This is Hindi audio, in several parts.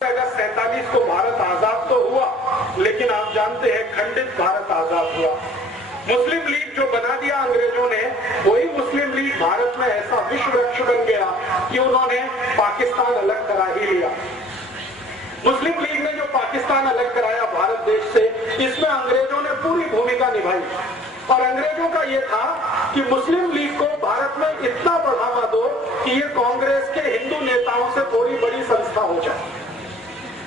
अगस्त 47 को भारत आजाद तो हुआ, लेकिन आप जानते हैं खंडित भारत आजाद हुआ। मुस्लिम लीग जो बना दिया अंग्रेजों ने, वही मुस्लिम लीग भारत में ऐसा विश्व वृक्ष बन गया कि उन्होंने पाकिस्तान अलग करा ही लिया। मुस्लिम लीग ने जो पाकिस्तान अलग कराया भारत देश से, इसमें अंग्रेजों ने पूरी भूमिका निभाई। और अंग्रेजों का यह था कि मुस्लिम लीग को भारत में इतना बढ़ावा दो कि ये कांग्रेस के हिंदू नेताओं से थोड़ी बड़ी संस्था हो जाए।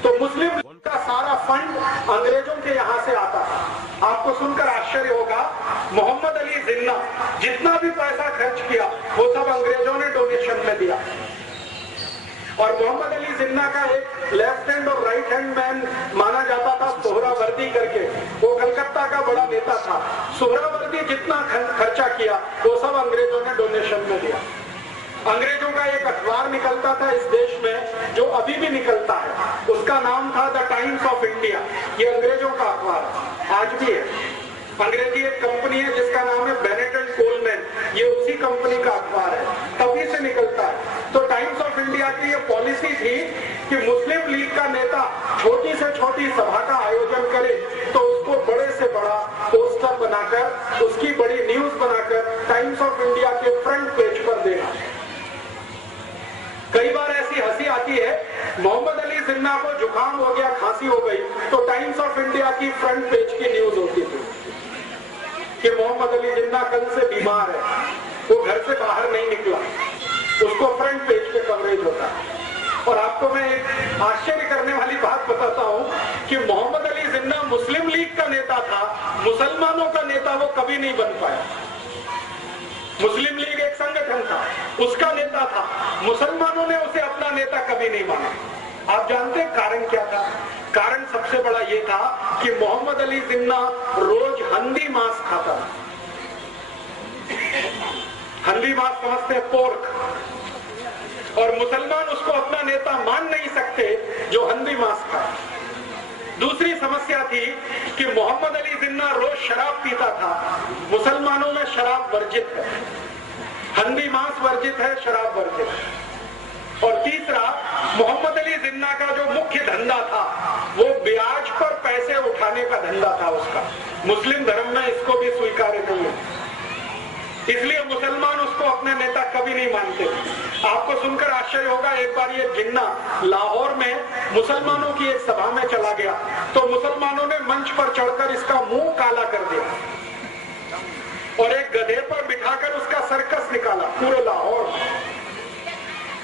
तो मुस्लिम लीग का सारा फंड अंग्रेजों के यहाँ से आता था। आपको सुनकर आश्चर्य होगा, मोहम्मद अली जिन्ना जितना भी पैसा खर्च किया वो सब अंग्रेजों ने डोनेशन में दिया। और मोहम्मद अली जिन्ना का एक लेफ्ट हैंड और राइट हैंड मैन माना जाता था, सोहरावर्दी करके, वो कलकत्ता का बड़ा नेता था। सोहरावर्दी जितना खर्चा किया वो सब अंग्रेजों ने डोनेशन में दिया। अंग्रेजों का एक अखबार निकलता था इस देश में, जो अभी भी निकलता है, उसका नाम था द टाइम्स ऑफ इंडिया। ये अंग्रेजों का अखबार आज भी है। अंग्रेजी एक कंपनी है जिसका नाम है बेनेट एंड कोलमैन, ये उसी कंपनी का अखबार है, तभी से निकलता है। तो टाइम्स ऑफ इंडिया की ये पॉलिसी थी कि मुस्लिम लीग का नेता छोटी से छोटी सभा का आयोजन करे तो उसको बड़े से बड़ा पोस्टर बनाकर, उसकी बड़ी न्यूज बनाकर टाइम्स ऑफ इंडिया के फ्रंट पेज पर देना। कई बार ऐसी हंसी आती है, मोहम्मद अली जिन्ना को जुकाम हो गया, खांसी हो गई, तो टाइम्स ऑफ इंडिया की फ्रंट पेज की न्यूज होती थी कि मोहम्मद अली जिन्ना कल से बीमार है, वो घर से बाहर नहीं निकला, उसको फ्रंट पेज पे कवरेज होता है। और आपको मैं एक आश्चर्य करने वाली बात बताता हूं कि मोहम्मद अली जिन्ना मुस्लिम लीग का नेता था, मुसलमानों का नेता वो कभी नहीं बन पाया। मुस्लिम लीग एक संगठन था, उसका नेता था, मुसलमानों ने उसे अपना नेता कभी नहीं माना। आप जानते हैं कारण क्या था? कारण सबसे बड़ा ये था कि मोहम्मद अली जिन्ना रोज हंदी मांस खाता था। हंदी मांस समझते हैं, पोर्क, और मुसलमान उसको अपना नेता मान नहीं सकते जो हंदी मांस खाए। दूसरी समस्या थी कि मोहम्मद अली जिन्ना रोज शराब पीता था। मुसलमानों में शराब वर्जित है, हंदी मांस वर्जित है, शराब वर्जित है। और तीसरा, मोहम्मद अली जिन्ना का जो मुख्य धंधा था वो ब्याज पर पैसे उठाने का धंधा था उसका। मुस्लिम धर्म में इसको भी स्वीकार्य नहीं है, इसलिए मुसलमान उसको अपने नेता कभी नहीं मानते। आपको सुनकर आश्चर्य होगा, एक बार ये जिन्ना लाहौर में मुसलमानों की एक सभा में चला गया तो मुसलमानों ने मंच पर चढ़कर इसका मुंह काला कर दिया और एक गधे पर बिठाकर उसका सर्कस निकाला पूरे लाहौर में।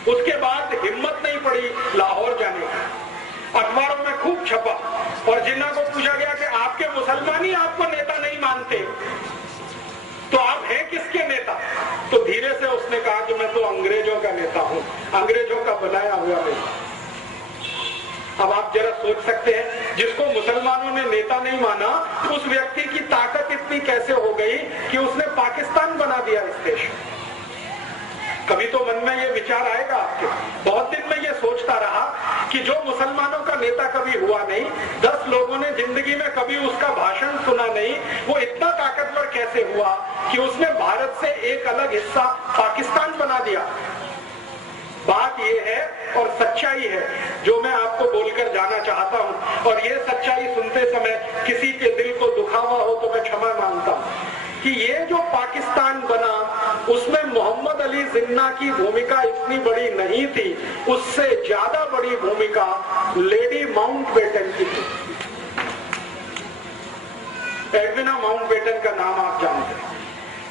उसके बाद हिम्मत नहीं पड़ी लाहौर जाने की, अखबारों में खूब छपा और जिन्ना को पूछा गया कि आपके मुसलमान ही आपको नेता नहीं मानते तो आप हैं किसके नेता? तो धीरे से उसने कहा कि मैं तो अंग्रेजों का नेता हूं, अंग्रेजों का बनाया हुआ नेता। अब आप जरा सोच सकते हैं, जिसको मुसलमानों ने नेता नहीं माना, उस व्यक्ति की ताकत इतनी कैसे हो गई कि उसने पाकिस्तान बना दिया इस देश। कभी तो मन में ये विचार आएगा आपके। बहुत दिन में ये सोचता रहा कि जो मुसलमानों का नेता कभी हुआ नहीं, 10 लोगों ने जिंदगी में कभी उसका भाषण सुना नहीं, वो इतना ताकतवर कैसे हुआ कि उसने भारत से एक अलग हिस्सा पाकिस्तान बना दिया। बात ये है और सच्चाई है जो मैं आपको बोलकर जाना चाहता हूं, और ये सच्चाई सुनते समय किसी के दिल को दुखा हुआ हो तो मैं क्षमा मांगता हूं कि ये जो पाकिस्तान बना उसमें मोहम्मद अली जिन्ना की भूमिका इतनी बड़ी नहीं थी, उससे ज्यादा बड़ी भूमिका लेडी माउंटबेटन की थी। एडविना माउंटबेटन का नाम आप जानते हैं,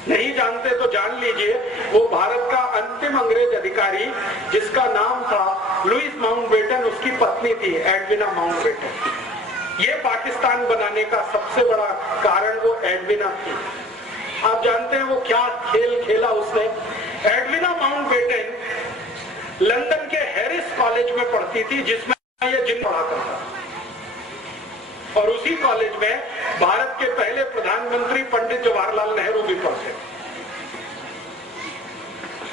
नहीं जानते तो जान लीजिए। वो भारत का अंतिम अंग्रेज अधिकारी जिसका नाम था लुइस माउंटबेटन, उसकी पत्नी थी एडविना माउंटबेटन। ये पाकिस्तान बनाने का सबसे बड़ा कारण वो एडविना थी। आप जानते हैं वो क्या खेल खेला उसने? एडविना माउंटबेटन लंदन के हैरिस कॉलेज में पढ़ती थी जिसमें ये जिन पढ़ा करता, और उसी कॉलेज में भारत के पहले प्रधानमंत्री पंडित जवाहरलाल नेहरू भी पढ़ते।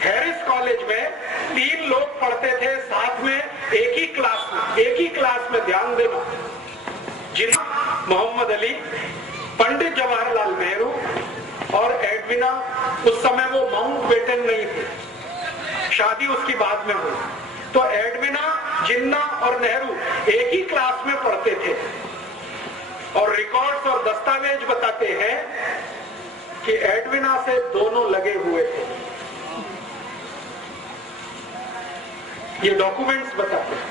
हैरिस कॉलेज में 3 लोग पढ़ते थे साथ में एक ही क्लास में ध्यान देना, जिन्ना मोहम्मद अली, पंडित जवाहरलाल नेहरू और एडविना। उस समय वो माउंटबेटन नहीं थे, शादी उसकी बाद में हुई। तो एडविना, जिन्ना और नेहरू एक ही क्लास में पढ़ते थे और रिकॉर्ड्स और दस्तावेज बताते हैं कि एडविना से दोनों लगे हुए थे। ये डॉक्यूमेंट्स बताते हैं।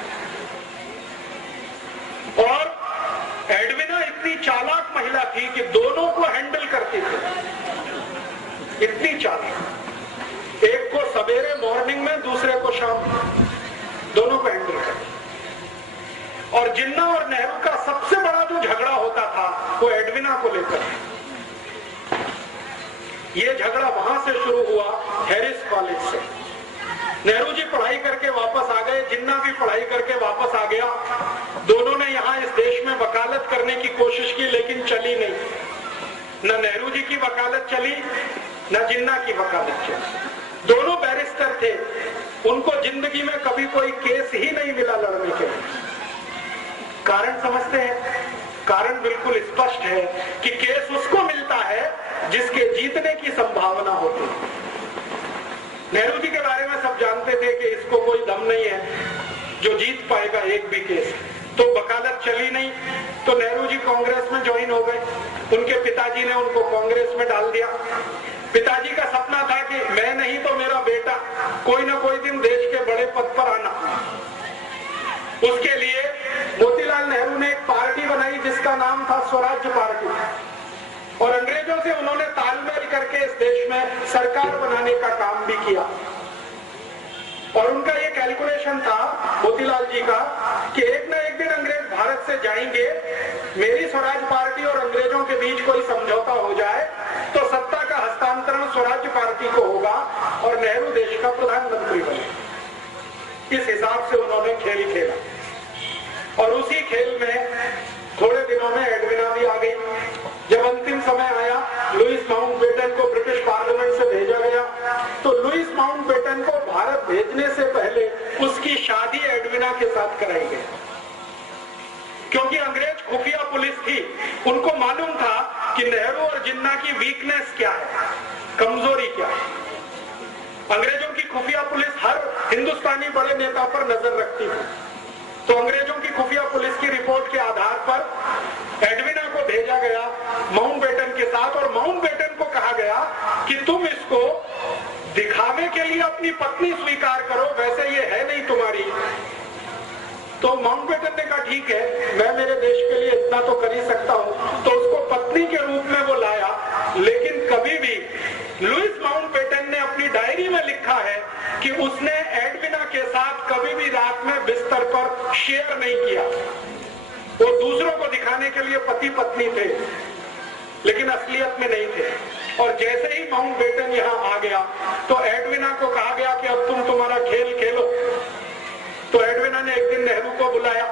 और एडविना इतनी चालाक महिला थी कि दोनों को हैंडल करती थी, इतनी चालाक। एक को सवेरे मॉर्निंग में, दूसरे को शाम में, दोनों को हैंडल करती। और जिन्ना और नेहरू का सबसे बड़ा जो झगड़ा होता था वो एडविना को लेकर। ये झगड़ा वहां से शुरू हुआ, हैरिस कॉलेज से। नेहरू जी पढ़ाई करके वापस आ गए, जिन्ना भी पढ़ाई करके वापस आ गया। दोनों ने यहां इस देश में वकालत करने की कोशिश की, लेकिन चली नहीं। न नेहरू जी की वकालत चली, न जिन्ना की वकालत चली। दोनों बैरिस्टर थे, उनको जिंदगी में कभी कोई केस ही नहीं मिला लड़ने के लिए। कारण समझते हैं? कारण बिल्कुल स्पष्ट है कि केस उसको मिलता है जिसके जीतने की संभावना होती है। नेहरू जी के बारे में सब जानते थे कि इसको कोई दम नहीं है जो जीत पाएगा एक भी केस। तो वकालत चली नहीं, तो नेहरू जी कांग्रेस में ज्वाइन हो गए। उनके पिताजी ने उनको कांग्रेस में डाल दिया। पिताजी का सपना था कि मैं नहीं तो मेरा बेटा कोई ना कोई दिन देश के बड़े पद पर आना। उसके लिए मोतीलाल नेहरू ने एक पार्टी बनाई जिसका नाम था स्वराज्य पार्टी, और अंग्रेजों से उन्होंने तालमेल करके इस देश में सरकार बनाने का काम भी किया। और उनका ये कैलकुलेशन था मोतीलाल जी का कि एक ना एक दिन अंग्रेज भारत से जाएंगे, मेरी स्वराज पार्टी और अंग्रेजों के बीच कोई समझौता हो जाए तो सत्ता का हस्तांतरण स्वराज्य पार्टी को होगा और नेहरू देश का प्रधानमंत्री बने। इस हिसाब से उन्होंने खेल खेला और उसी खेल में थोड़े दिनों में एडविना भी आ गई। जब अंतिम समय आया, लुईस माउंटबेटन को ब्रिटिश पार्लियामेंट से भेजा गया, तो लुईस माउंटबेटन को भारत भेजने से पहले उसकी शादी एडविना के साथ कराई गई, क्योंकि अंग्रेज खुफिया पुलिस थी। उनको मालूम था कि नेहरू और जिन्ना की वीकनेस क्या है, कमजोरी क्या है। अंग्रेजों की खुफिया पुलिस हर हिंदुस्तानी बड़े नेता पर नजर रखती थी। तो अंग्रेजों की खुफिया पुलिस की रिपोर्ट के आधार पर एडविना को भेजा गया माउंटबेटन के साथ, और माउंटबेटन को कहा गया कि तुम इसको दिखावे के लिए अपनी पत्नी स्वीकार करो, वैसे ये है नहीं तुम्हारी। तो माउंटबेटन ने कहा ठीक है, मैं मेरे देश के लिए इतना तो कर ही सकता हूं। तो उसको पत्नी के रूप में वो लाया, लेकिन कभी भी लुईस माउंटबेटन ने अपनी डायरी में लिखा है कि उसने एडविना के साथ कभी भी रात में बिस्तर पर शेयर नहीं किया। वो दूसरों को दिखाने के लिए पति पत्नी थे, लेकिन असलियत में नहीं थे। और जैसे ही माउंटबेटन यहाँ आ गया तो एडविना को कहा गया कि अब तुम तुम्हारा खेल खेलो। तो एडविना ने एक दिन नेहरू को बुलाया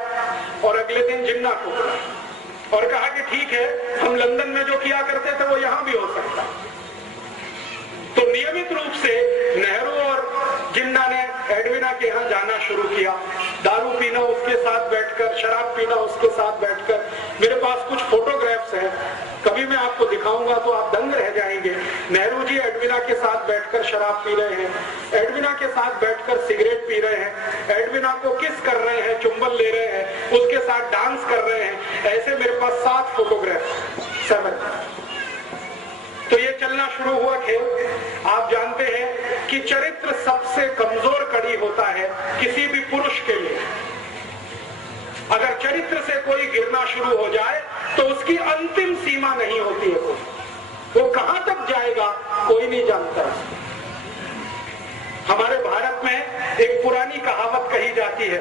और अगले दिन जिन्ना को बुलाया और कहा कि ठीक है, हम लंदन में जो किया करते थे वो यहाँ भी हो सकता। तो नियमित रूप से नेहरू और जिन्ना ने एडविना के यहाँ जाना शुरू किया, दारू पीना उसके साथ बैठकर, शराब पीना उसके साथ बैठकर। मेरे पास कुछ फोटोग्राफ्स हैं, कभी मैं आपको दिखाऊंगा तो आप दंग रह जाएंगे। नेहरू जी एडविना के साथ बैठकर शराब पी रहे हैं, एडविना के साथ बैठकर सिगरेट पी रहे हैं, एडविना को किस कर रहे हैं, चुंबन ले रहे हैं, उसके साथ डांस कर रहे हैं। ऐसे मेरे पास 7 फोटोग्राफ्स, 7। तो ये चलना शुरू हुआ खेल। आप जानते हैं कि चरित्र सबसे कमजोर कड़ी होता है किसी भी पुरुष के लिए। अगर चरित्र से कोई गिरना शुरू हो जाए तो उसकी अंतिम सीमा नहीं होती है, वो कहां तक जाएगा कोई नहीं जानता। हमारे भारत में एक पुरानी कहावत कही जाती है,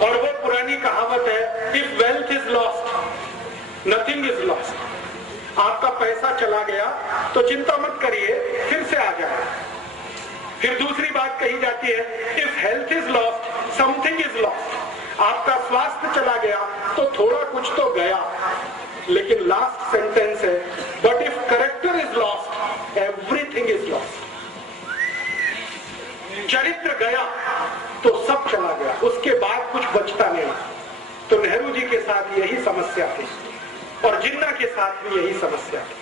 और वो पुरानी कहावत है, if wealth is lost nothing is lost. आपका पैसा चला गया तो चिंता मत करिए, फिर से आ जाए। फिर दूसरी बात कही जाती है, if health is lost something is lost. आपका स्वास्थ्य चला गया तो थोड़ा कुछ तो गया, लेकिन लास्ट सेंटेंस है, but if character is lost everything is lost. चरित्र गया तो सब चला गया, उसके बाद कुछ बचता नहीं। तो नेहरू जी के साथ यही समस्या थी और जिन्ना के साथ भी यही समस्या थी।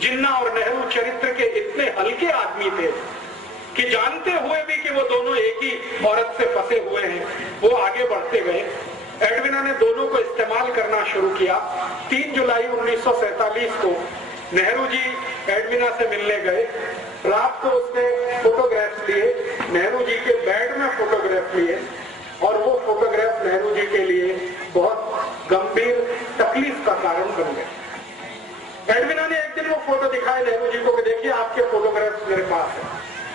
जिन्ना और नेहरू चरित्र के इतने हल्के आदमी थे कि जानते हुए भी कि वो दोनों एक ही औरत से फंसे हुए हैं, वो आगे बढ़ते गए। एडविना ने दोनों को इस्तेमाल करना शुरू किया। 3 जुलाई 1947 को नेहरू जी एडविना से मिलने गए। रात को उसने फोटोग्राफ्स लिए, नेहरू जी के बेड में फोटोग्राफ लिए, और वो फोटोग्राफ नेहरू जी के लिए बहुत गंभीर तकलीफ का कारण बन गए। एडविना ने एक दिन वो फोटो दिखाए नेहरू जी को कि देखिए आपके फोटोग्राफ्स मेरे पास है,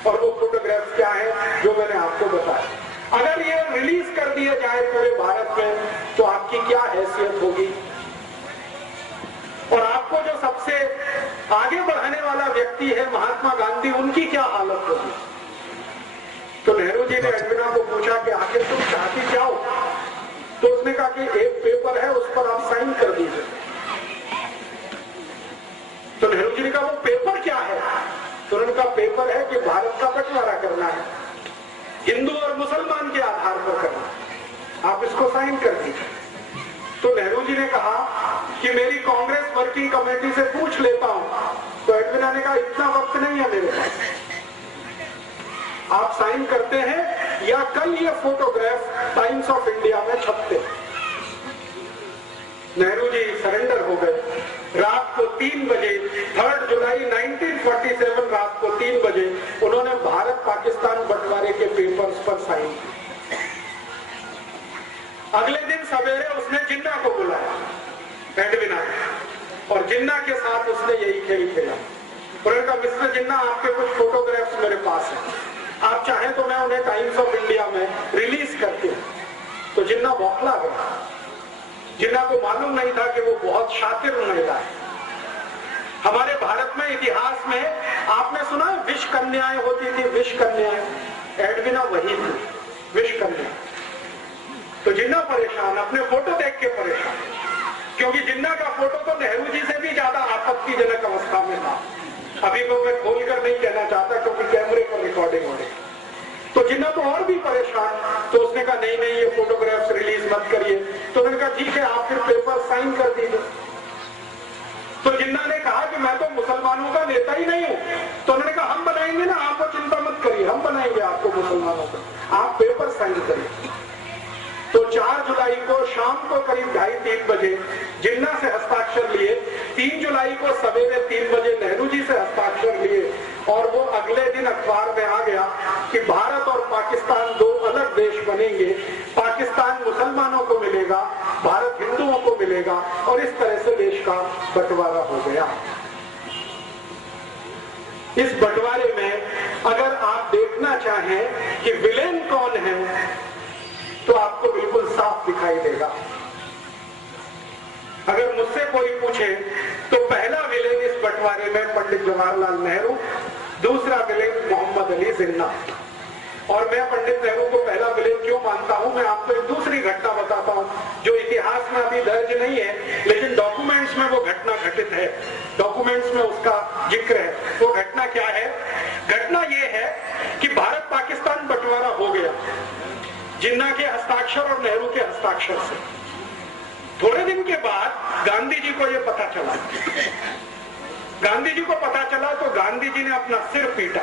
और वो फोटोग्राफ्स क्या है जो मैंने आपको बताया। अगर ये रिलीज कर दिया जाए पूरे भारत में तो आपकी क्या हैसियत होगी, और आपको जो सबसे आगे बढ़ाने वाला व्यक्ति है महात्मा गांधी, उनकी क्या हालत होगी। तो नेहरू जी ने एडविना को पूछा कि आखिर तुम चाहती क्या हो। तो उसने कहा कि एक पेपर है, उस पर आप साइन कर दीजिए। तो नेहरू जी ने कहा वो पेपर क्या है। तो उन्होंने कहा पेपर है कि भारत का बंटवारा करना है, हिंदू और मुसलमान के आधार पर करना, आप इसको साइन कर दीजिए। तो नेहरू जी ने कहा कि मेरी कांग्रेस वर्किंग कमेटी से पूछ लेता हूं। तो एडविना ने कहा इतना वक्त नहीं है मेरे पास, आप साइन करते हैं या कल ये फोटोग्राफ टाइम्स ऑफ इंडिया में छपते। नेहरू जी सरेंडर हो गए। रात को 3 बजे 3 जुलाई 1947 रात को 3 बजे उन्होंने भारत पाकिस्तान बंटवारे के पेपर्स पर साइन किए। अगले दिन सवेरे उसने जिन्ना को बुलाया एडविना, और जिन्ना के साथ उसने यही खेल खेला। उन्होंने कहा मिस्टर जिन्ना आपके कुछ फोटोग्राफ्स मेरे पास हैं, आप चाहें तो मैं उन्हें टाइम्स ऑफ इंडिया में रिलीज करती हूँ। तो जिन्ना बौखला गया। जिन्ना को मालूम नहीं था कि वो बहुत शातिर महिला है। हमारे भारत में इतिहास में आपने सुना है विष कन्याएं होती थी, विष कन्याएं, एडविना वही थी, विष कन्या। तो जिन्ना परेशान, अपने फोटो देख के परेशान, क्योंकि जिन्ना का फोटो तो नेहरू जी से भी ज्यादा आपत्तिजनक अवस्था में था। अभी वो मैं खोलकर नहीं कहना चाहता क्योंकि कैमरे पर रिकॉर्डिंग हो रही। तो जिन्ना तो और भी परेशान। तो उसने कहा नहीं नहीं ये फोटोग्राफ्स रिलीज मत करिए। तो उन्होंने कहा ठीक है आप फिर पेपर साइन कर दीजिए। तो जिन्ना ने कहा कि मैं तो मुसलमानों का नेता ही नहीं हूं। तो उन्होंने कहा हम बनाएंगे ना, आपको चिंता मत करिए, हम बनाएंगे आपको मुसलमानों का, आप पेपर साइन करिए। तो 4 जुलाई को शाम को करीब 2:30-3 बजे जिन्ना से हस्ताक्षर लिए, 3 जुलाई को सवेरे 3 बजे नेहरू जी से हस्ताक्षर लिए, और वो अगले दिन अखबार में आ गया कि भारत और पाकिस्तान 2 अलग देश बनेंगे, पाकिस्तान मुसलमानों को मिलेगा, भारत हिंदुओं को मिलेगा, और इस तरह से देश का बंटवारा हो गया। इस बंटवारे में अगर आप देखना चाहें कि विलेन कौन है तो आपको बिल्कुल साफ दिखाई देगा। अगर मुझसे कोई पूछे तो पहला विलेन इस बंटवारे में पंडित जवाहरलाल नेहरू, दूसरा विलेन मोहम्मद अली जिन्ना। और मैं पंडित नेहरू को पहला विलेन क्यों मानता हूं, मैं आपको एक दूसरी घटना बताता हूं जो इतिहास में अभी दर्ज नहीं है, लेकिन डॉक्यूमेंट्स में वो घटना घटित है, डॉक्यूमेंट्स में उसका जिक्र है। वो घटना क्या है? घटना ये है कि भारत पाकिस्तान बंटवारा हो गया जिन्ना के हस्ताक्षर और नेहरू के हस्ताक्षर से। थोड़े दिन के बाद गांधी जी को यह पता चला। गांधी जी को पता चला तो गांधी जी ने अपना सिर पीटा।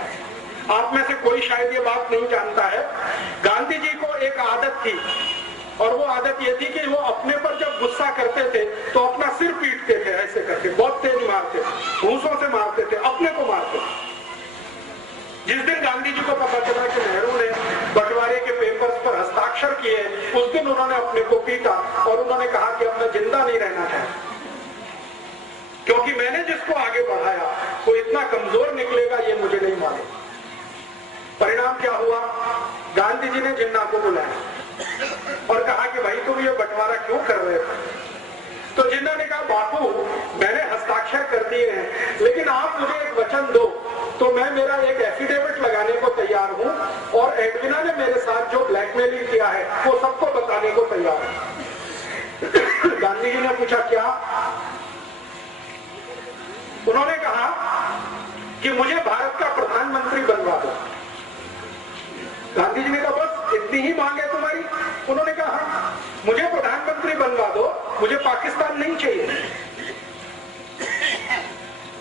आप में से कोई शायद ये बात नहीं जानता है, गांधी जी को एक आदत थी, और वो आदत ये थी कि वो अपने पर जब गुस्सा करते थे तो अपना सिर पीटते थे, ऐसे करके बहुत तेज मारते थे, घूंसों से मारते थे, अपने को मारते थे। जिस दिन गांधी जी को पता चला कि नेहरू ने बंटवारे के पेपर्स पर हस्ताक्षर किए, उस दिन उन्होंने अपने को पीटा और उन्होंने कहा कि अब मैं जिंदा नहीं रहना चाहता, क्योंकि मैंने जिसको आगे बढ़ाया वो इतना कमजोर निकलेगा ये मुझे नहीं मालूम। परिणाम क्या हुआ? गांधी जी ने जिन्ना को बुलाया और कहा कि भाई तुम ये बंटवारा क्यों कर रहे हो? तो जिन्ना ने कहा बापू मैंने हस्ताक्षर कर दिए हैं, लेकिन आप मुझे एक वचन दो तो मैं मेरा एक एफिडेविट लगाने को तैयार हूं, और एडविना ने मेरे साथ जो ब्लैकमेलिंग किया है वो सबको बताने को तैयार है। गांधी जी ने पूछा क्या? उन्होंने कहा कि मुझे भारत का प्रधानमंत्री बनवा दो। गांधी जी ने कहा बस इतनी ही मांग है तुम्हारी? उन्होंने कहा हाँ, मुझे प्रधानमंत्री बनवा दो, मुझे पाकिस्तान नहीं चाहिए।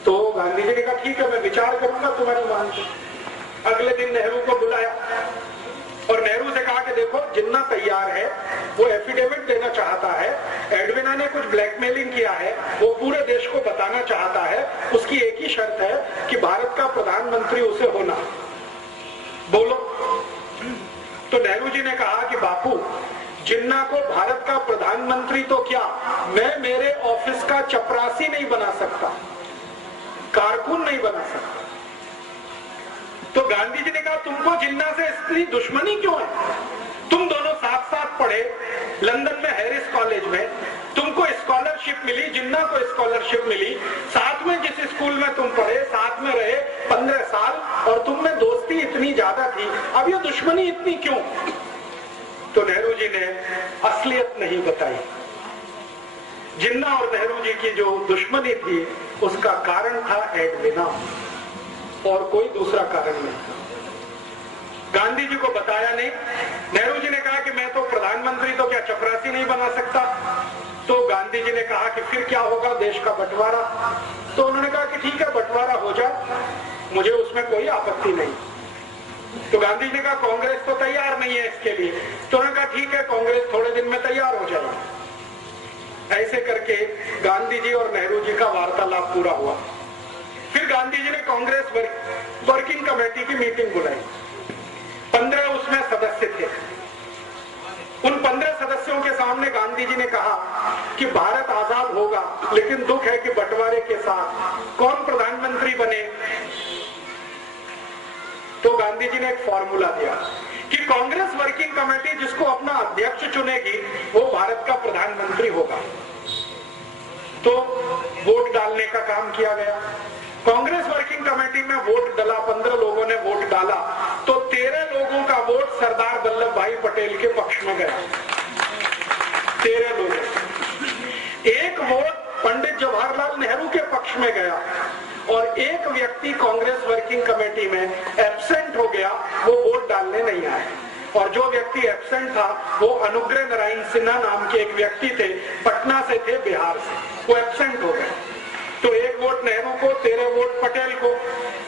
तो गांधी जी ने कहा ठीक है मैं विचार करूंगा तुम्हारी मांग पे। अगले दिन नेहरू को बुलाया और नेहरू से कहा कि देखो जिन्ना तैयार है, वो एफिडेविट देना चाहता है, एडविना ने कुछ ब्लैकमेलिंग किया है, वो पूरे देश को बताना चाहता है, उसकी एक ही शर्त है कि भारत का प्रधानमंत्री उसे होना। बोलो। तो नेहरू जी ने कहा कि बापू, जिन्ना को भारत का प्रधानमंत्री तो क्या, मैं मेरे ऑफिस का चपरासी नहीं बना सकता, कारकुन नहीं बना सकता। तो गांधी जी ने कहा तुमको जिन्ना से इतनी दुश्मनी क्यों है? तुम दोनों साथ साथ पढ़े लंदन में हैरिस कॉलेज में, तुमको स्कॉलरशिप मिली, जिन्ना को स्कॉलरशिप मिली, साथ में जिस स्कूल में तुम पढ़े, साथ में रहे 15 साल, और तुम में दोस्ती इतनी ज्यादा थी, अब ये दुश्मनी इतनी क्यों? तो नेहरू जी ने असलियत नहीं बताई। जिन्ना और नेहरू जी की जो दुश्मनी थी उसका कारण था एडविना, और कोई दूसरा कारण नहीं। गांधी जी को बताया नहीं। नेहरू जी ने कहा कि मैं तो प्रधानमंत्री तो क्या चपरासी नहीं बना सकता। तो गांधी जी ने कहा कि फिर क्या होगा, देश का बंटवारा। तो उन्होंने कहा कि ठीक है, बंटवारा हो जाए, मुझे उसमें कोई आपत्ति नहीं। तो गांधी जी ने कहा कांग्रेस तो तैयार नहीं है इसके लिए। तो उन्होंने कहा ठीक है, कांग्रेस थोड़े दिन में तैयार हो जाएगी। ऐसे करके गांधी जी और नेहरू जी का वार्तालाप पूरा हुआ। फिर गांधी जी ने कांग्रेस वर्किंग कमेटी की मीटिंग बुलाई। 15 उसमें सदस्य थे। उन 15 सदस्यों के सामने गांधी जी ने कहा कि भारत आजाद होगा, लेकिन दुख है कि बंटवारे के साथ कौन प्रधानमंत्री बने। तो गांधी जी ने एक फॉर्मूला दिया कि कांग्रेस वर्किंग कमेटी जिसको अपना अध्यक्ष चुनेगी वो भारत का प्रधानमंत्री होगा। तो वोट डालने का काम किया गया। कांग्रेस वर्किंग कमेटी में वोट डाला, 15 लोगों ने वोट डाला, तो 13 लोगों का वोट सरदार वल्लभ भाई पटेल के पक्ष में गया। 13 लोग। एक वोट पंडित जवाहरलाल नेहरू के पक्ष में गया और एक व्यक्ति कांग्रेस वर्किंग कमेटी में एब्सेंट हो गया, वो वोट डालने नहीं आया। और जो व्यक्ति एब्सेंट था वो अनुग्रह नारायण सिन्हा नाम के एक व्यक्ति थे, पटना से थे, बिहार से, वो एब्सेंट हो गए। तो एक वोट नेहरू को, 13 वोट पटेल को।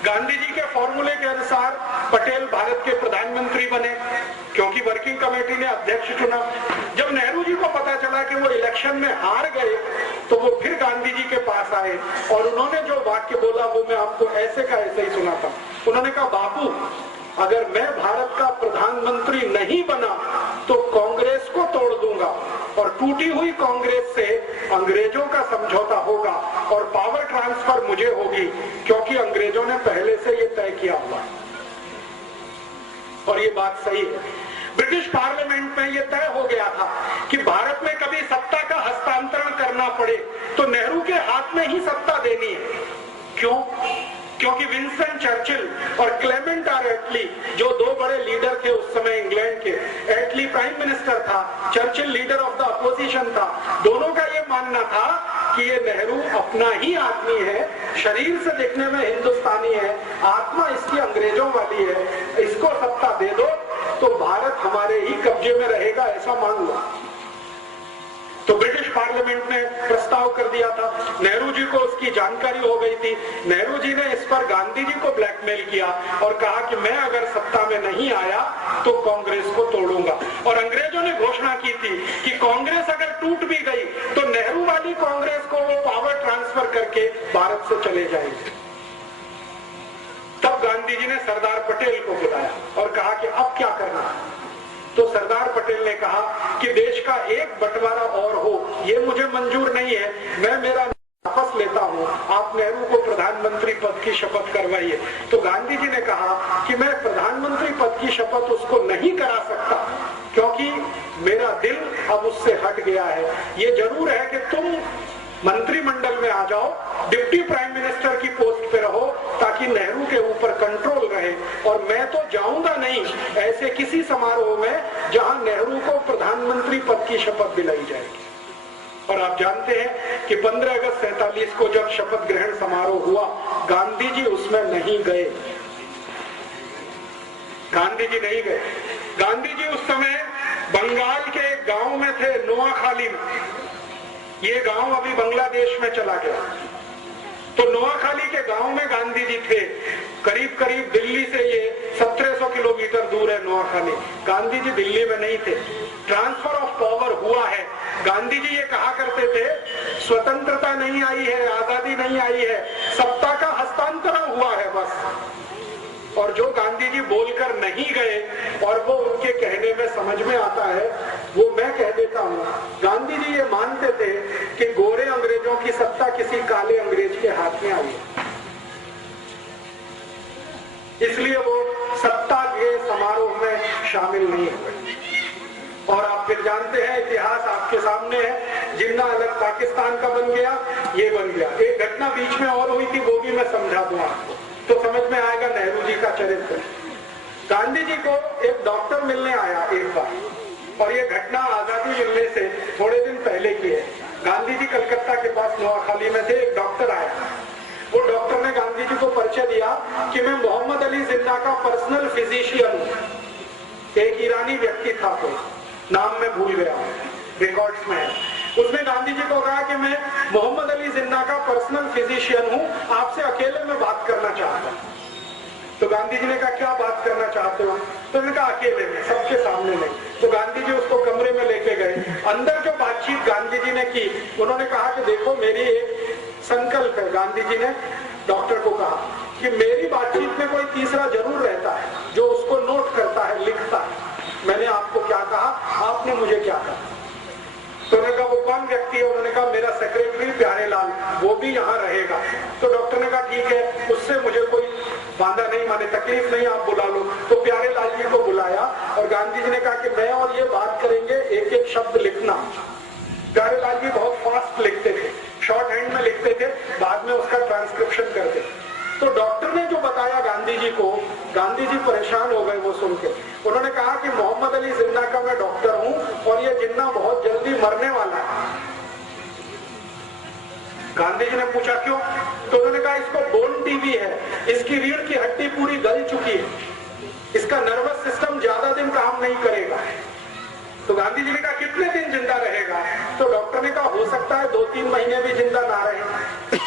गांधी जी के फॉर्मूले के अनुसार पटेल भारत के प्रधानमंत्री बने, क्योंकि वर्किंग कमेटी ने अध्यक्ष चुना। जब नेहरू जी को पता चला कि वो इलेक्शन में हार गए, तो वो फिर गांधी जी के पास आए और उन्होंने जो वाक्य बोला वो मैं आपको ऐसे का ऐसे ही सुनाता। उन्होंने कहा बापू, अगर मैं भारत का प्रधानमंत्री नहीं बना तो कांग्रेस को तोड़ दूंगा, और टूटी हुई कांग्रेस से अंग्रेजों का समझौता होगा और पावर ट्रांसफर मुझे होगी, क्योंकि अंग्रेजों ने पहले से ये तय किया हुआ। और ये बात सही है। ब्रिटिश पार्लियामेंट में ये तय हो गया था कि भारत में कभी सत्ता का हस्तांतरण करना पड़े तो नेहरू के हाथ में ही सत्ता देनी है। क्यों? क्योंकि विंस्टन चर्चिल और क्लेमेंट आर एटली, जो दो बड़े लीडर थे उस समय इंग्लैंड के, एटली प्राइम मिनिस्टर था, Churchill leader of the opposition था, दोनों का ये मानना था कि ये नेहरू अपना ही आदमी है, शरीर से देखने में हिंदुस्तानी है, आत्मा इसकी अंग्रेजों वाली है, इसको सत्ता दे दो तो भारत हमारे ही कब्जे में रहेगा, ऐसा मान लो। तो ब्रिटिश पार्लियामेंट ने प्रस्ताव कर दिया था। नेहरू जी को उसकी जानकारी हो गई थी। नेहरू जी ने इस पर गांधी जी को ब्लैकमेल किया और कहा कि मैं अगर सत्ता में नहीं आया तो कांग्रेस को तोड़ूंगा। और अंग्रेजों ने घोषणा की थी कि कांग्रेस अगर टूट भी गई तो नेहरू वाली कांग्रेस को वो पावर ट्रांसफर करके भारत से चले जाएंगे। तब गांधी जी ने सरदार पटेल को बुलाया और कहा कि अब क्या करना है। तो सरदार पटेल ने कहा कि देश का एक बंटवारा और हो, ये मुझे मंजूर नहीं है, मैं मेरा वापस लेता हूं, आप नेहरू को प्रधानमंत्री पद की शपथ करवाइए। तो गांधी जी ने कहा कि मैं प्रधानमंत्री पद की शपथ उसको नहीं करा सकता, क्योंकि मेरा दिल अब उससे हट गया है। ये जरूर है कि तुम मंत्रिमंडल में आ जाओ, डिप्टी प्राइम मिनिस्टर की पोस्ट पे रहो, ताकि नेहरू के ऊपर कंट्रोल रहे, और मैं तो जाऊंगा नहीं ऐसे किसी समारोह में जहां नेहरू को प्रधानमंत्री पद की शपथ दिलाई जाएगी। और आप जानते हैं कि 15 अगस्त 47 को जब शपथ ग्रहण समारोह हुआ, गांधी जी उसमें नहीं गए। गांधी जी नहीं गए। गांधी जी उस समय बंगाल के एक गांव में थे, नोआखाली में। ये गांव अभी बांग्लादेश में चला गया। तो नोआखाली के गांव में गांधी जी थे, करीब करीब दिल्ली से ये 1700 किलोमीटर दूर है नोआखाली। गांधी जी दिल्ली में नहीं थे। ट्रांसफर ऑफ पावर हुआ है। गांधी जी ये कहा करते थे, स्वतंत्रता नहीं आई है, आजादी नहीं आई है, सत्ता का हस्तांतरण हुआ है बस। और जो गांधी जी बोलकर नहीं गए और वो उनके कहने में समझ में आता है, वो मैं कह देता हूं। गांधी जी ये मानते थे कि गोरे अंग्रेजों की सत्ता किसी काले अंग्रेज के हाथ में आई है, इसलिए वो सत्ता के समारोह में शामिल नहीं हुए। और आप फिर जानते हैं, इतिहास आपके सामने है, जिन्ना अलग पाकिस्तान का बन गया, ये बन गया। एक घटना बीच में और हुई थी, वो भी मैं समझा दूं आपको, तो समझ में आएगा नेहरू जी का चरित्र। गांधी जी को एक डॉक्टर मिलने आया एक बार, और ये घटना आजादी मिलने से थोड़े दिन पहले की है। गांधी जी कलकत्ता के पास नोआखाली में थे, एक डॉक्टर आया। वो डॉक्टर ने गांधी जी को परिचय दिया कि मैं मोहम्मद अली जिन्ना का पर्सनल फिजिशियन हूं। एक ईरानी व्यक्ति था, तो नाम मैं भूल गया, रिकॉर्ड्स में है। उसने गांधी जी को कहा कि मैं मोहम्मद अली जिन्ना का पर्सनल फिजिशियन हूं, आपसे अकेले में बात करना चाहता हूं। तो गांधी जी ने कहा, क्या बात करना चाहते हो? तो उन्होंने कहा, अकेले में, सबके सामने नहीं। तो गांधी जी उसको कमरे में लेके गए। अंदर जो बातचीत गांधी जी ने की, उन्होंने कहा कि देखो, मेरी एक संकल्प है। गांधी जी ने डॉक्टर को कहा कि मेरी बातचीत में कोई तीसरा जरूर रहता है जो उसको नोट करता है, लिखता है। मैंने आपको क्या कहा, आपने मुझे क्या कहा। तो उन्होंने कहा, वो कौन व्यक्ति है? उन्होंने कहा, मेरा सेक्रेटरी प्यारेलाल, वो भी यहाँ रहेगा। तो डॉक्टर ने कहा, ठीक है, उससे मुझे कोई बांधा नहीं, माने तकलीफ नहीं, आप बुला लो। तो प्यारेलाल जी को बुलाया और गांधी जी ने कहा कि मैं और ये बात करेंगे, एक एक शब्द लिखना। प्यारेलाल जी बहुत फास्ट लिखते थे, शॉर्ट हैंड में लिखते थे, बाद में उसका ट्रांसक्रिप्शन करते। तो डॉक्टर ने जो बताया गांधी जी को, गांधी जी परेशान हो गए वो सुन के। उन्होंने कहा कि मोहम्मद अली जिन्ना का मैं डॉक्टर हूं और ये जिन्ना बहुत जल्दी मरने वाला है। गांधी जी ने पूछा, क्यों? तो उन्होंने कहा, इसको बोन टीबी है, इसकी रीढ़ की हड्डी पूरी गल चुकी है, इसका नर्वस सिस्टम ज्यादा दिन काम नहीं करेगा। तो गांधी जी ने कहा, कितने दिन जिंदा रहेगा? तो डॉक्टर ने कहा, हो सकता है 2-3 महीने भी जिंदा ना रहे।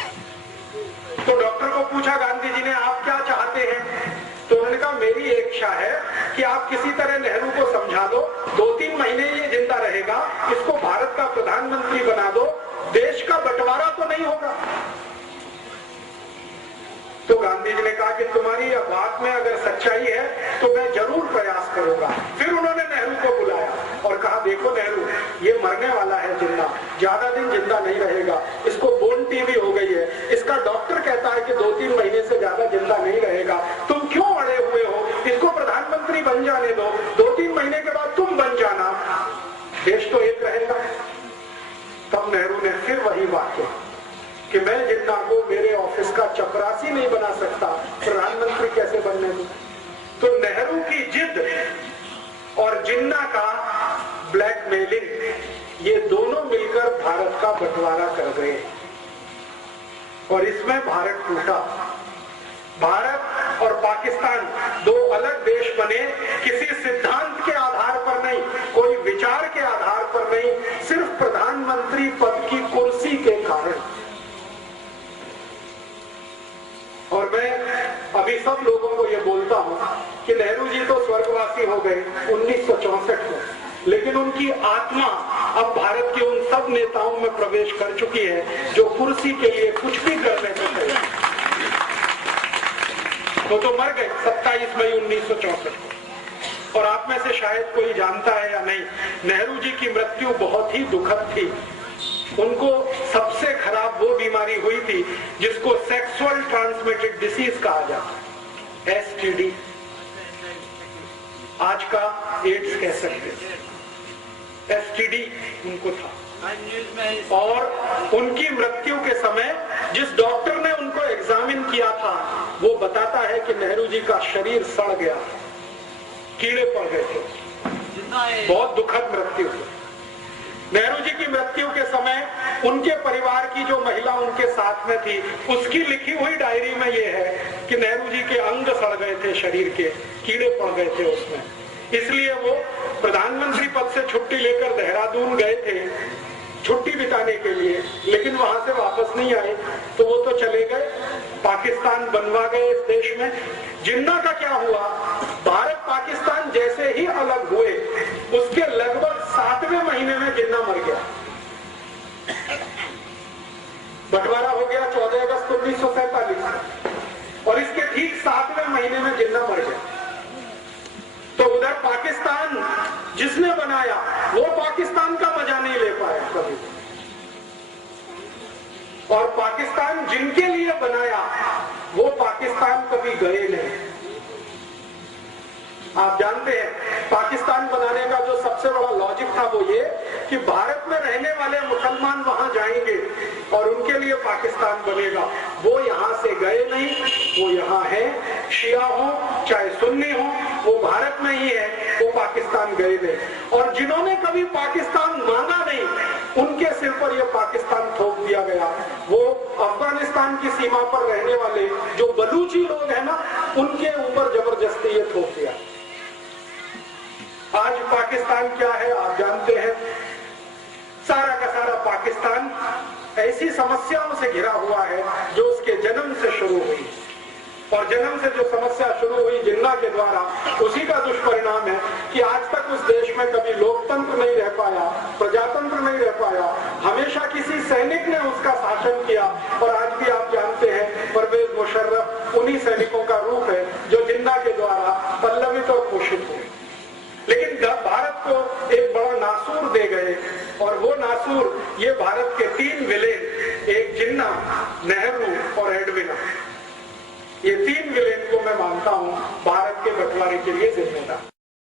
तो डॉक्टर को पूछा गांधी जी ने, आप क्या चाहते हैं? तो उन्होंने कहा, मेरी एक इच्छा है कि आप किसी तरह नेहरू को समझा दो, 2-3 महीने ये जिंदा रहेगा, इसको भारत का प्रधानमंत्री बना दो, देश का बंटवारा तो नहीं होगा। तो गांधी जी ने कहा कि तुम्हारी यह बात में अगर सच्चाई है तो मैं जरूर प्रयास करूंगा। फिर उन्होंने नेहरू को बुलाया और कहा, देखो नेहरू, ये मरने वाला है जिन्ना, ज्यादा दिन जिंदा नहीं रहेगा, इसको बोन टीबी हो गई है, इसका डॉक्टर कहता है कि 2-3 महीने से ज्यादा जिंदा नहीं रहेगा, तुम क्यों अड़े हुए हो? इसको प्रधानमंत्री बन जाने दो, 2-3 महीने के बाद तुम बन जाना, देश तो एक रहेगा। तब नेहरू ने फिर वही बात कही कि मैं जिन्ना को मेरे ऑफिस का चपरासी नहीं बना सकता, प्रधानमंत्री कैसे बनने दूं? तो नेहरू की जिद और जिन्ना का ब्लैकमेलिंग, ये दोनों मिलकर भारत का बंटवारा कर गए और इसमें भारत टूटा। भारत और पाकिस्तान दो अलग देश बने, किसी सिद्धांत के आधार पर नहीं, कोई विचार के आधार पर नहीं, सिर्फ प्रधानमंत्री पद की कुर्सी के कारण। और मैं अभी सब लोगों को ये बोलता हूं कि नेहरू जी तो स्वर्गवासी हो गए 1964 में, लेकिन उनकी आत्मा अब भारत के उन सब नेताओं में प्रवेश कर चुकी है जो कुर्सी के लिए कुछ भी करने को तैयार। तो मर गए 27 मई 1964 को। और आप में से शायद कोई जानता है या नहीं, नेहरू जी की मृत्यु बहुत ही दुखद थी। उनको सबसे खराब वो बीमारी हुई थी जिसको सेक्सुअल ट्रांसमिटेड डिसीज कहा जाता है, STD, आज का एड्स कह सकते हैं। STD उनको था और उनकी मृत्यु के समय जिस डॉक्टर ने उनको एग्जामिन किया था वो बताता है कि नेहरू जी का शरीर सड़ गया, कीड़े पड़ गए थे। बहुत दुखद मृत्यु थी। नेहरू जी की मृत्यु के समय उनके परिवार की जो महिला उनके साथ में थी, उसकी लिखी हुई डायरी में ये है कि नेहरू जी के अंग सड़ गए थे, शरीर के कीड़े पड़ गए थे उसमें। इसलिए वो प्रधानमंत्री पद से छुट्टी लेकर देहरादून गए थे छुट्टी बिताने के लिए, लेकिन वहां से वापस नहीं आए तो वो तो चले गए, पाकिस्तान बनवा गए इस देश में। जिन्ना का क्या हुआ, भारत पाकिस्तान जैसे ही अलग हुए उसके लगभग 7वें महीने में जिन्ना मर गया। बंटवारा हो गया 14 अगस्त 1947 और इसके ठीक 7वें महीने में जिन्ना मर गया। तो उधर पाकिस्तान जिसने बनाया वो पाकिस्तान का मजा नहीं ले पाया कभी, और पाकिस्तान जिनके लिए बनाया वो पाकिस्तान कभी गए नहीं। आप जानते हैं पाकिस्तान बनाने का जो सबसे बड़ा लॉजिक था वो ये कि भारत में रहने वाले मुसलमान वहां जाएंगे और उनके लिए पाकिस्तान बनेगा। वो यहां से गए नहीं, वो यहां है, शिया हो चाहे सुन्नी हो, वो भारत में ही है, वो पाकिस्तान गए नहीं। और जिन्होंने कभी पाकिस्तान मांगा नहीं उनके सिर पर यह पाकिस्तान थोप दिया गया। वो अफगानिस्तान की सीमा पर रहने वाले जो बलूची लोग हैं ना, उनके ऊपर जबरदस्ती ये थोप दिया। आज पाकिस्तान क्या है आप जानते हैं, सारा का सारा पाकिस्तान ऐसी समस्याओं से घिरा हुआ है जो उसके जन्म से शुरू हुई, और जन्म से जो समस्या शुरू हुई जिन्ना के द्वारा, उसी का दुष्परिणाम है कि आज तक उस देश में कभी लोकतंत्र नहीं रह पाया, प्रजातंत्र नहीं रह पाया, हमेशा किसी सैनिक ने उसका शासन किया। और आज भी आप जानते हैं परवेज मुशर्रफ उन्हीं सैनिकों का रूप है जो जिन्ना के द्वारा पल्लवित और पोषित हुए। लेकिन भारत को एक बड़ा नासूर दे गए, और वो नासूर ये भारत के 3 विलेन, एक जिन्ना, नेहरू और एडविना, ये 3 विलेन को मैं मानता हूं भारत के बंटवारे के लिए जिम्मेदार।